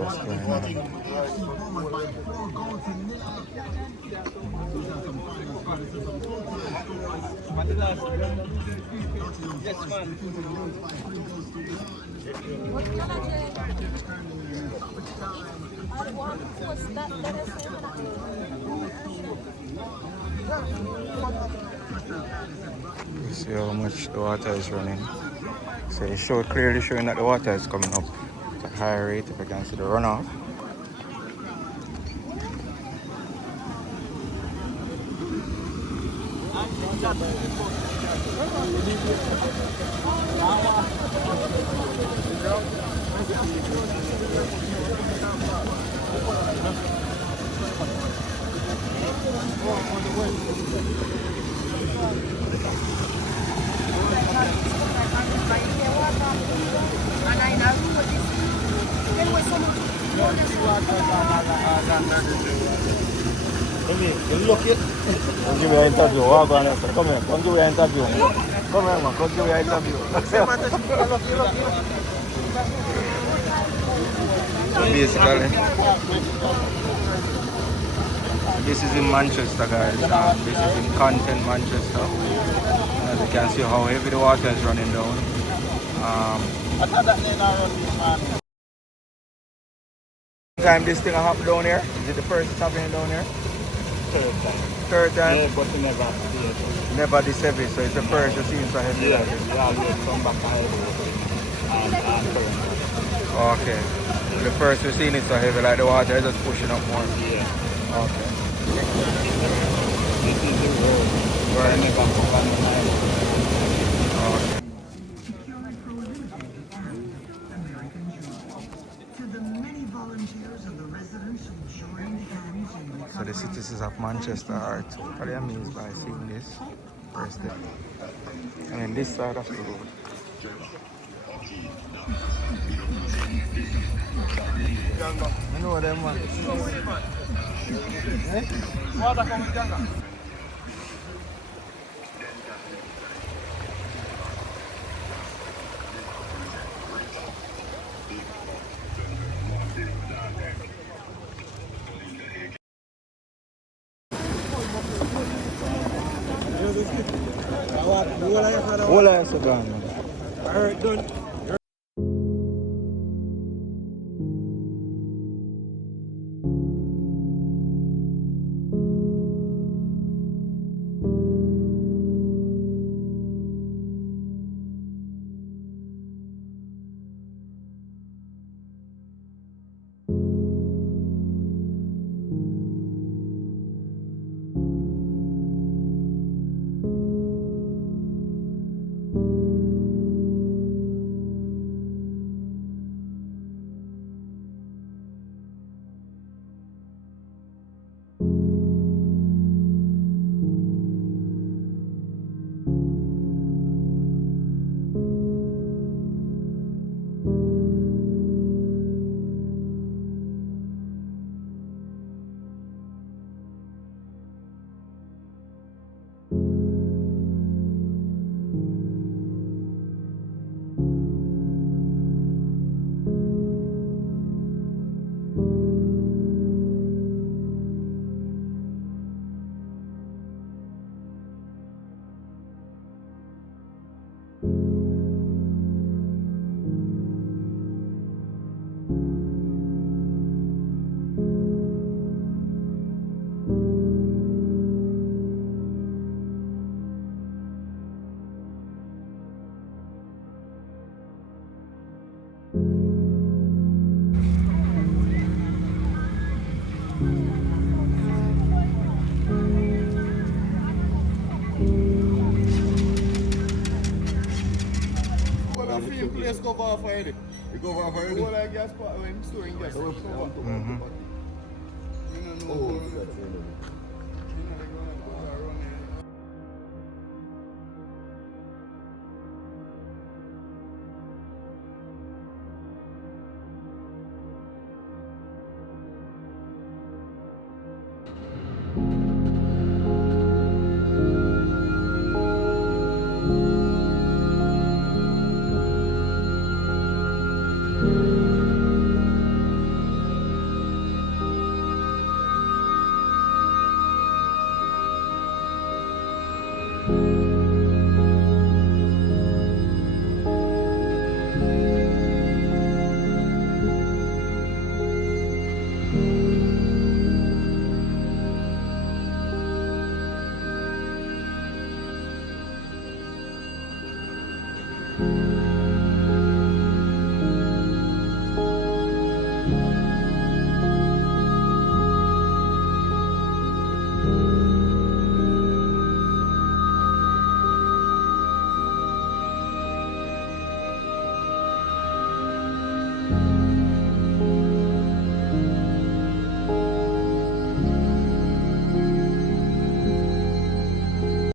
what's going on. Yes, man. You see how much the water is running. So it showed clearly showing that the water is coming up at a higher rate if you can see the runoff. Look it. Come give me an interview. Come here, come give me an interview. Come here, man, come give me an interview. So basically, this is in Manchester, guys. This is in Content, Manchester. As you can see how heavy the water is running down. Time this thing happened down here? Is it the first it's happening down here? Third time. Third time? Yeah, but never. Yeah. Never this heavy, so it's the first you've seen so heavy. Yeah, we always come back and Okay. The first we've seen it so heavy, like the water is just pushing up more. Yeah. Okay. This is the road where I never come on the island. Okay. So the citizens of Manchester are totally amazed by seeing this first day. And then this side of the road. I know them, man. What are you going? Let's go off already. You go off already? Well, I guess, but I'm storing gas.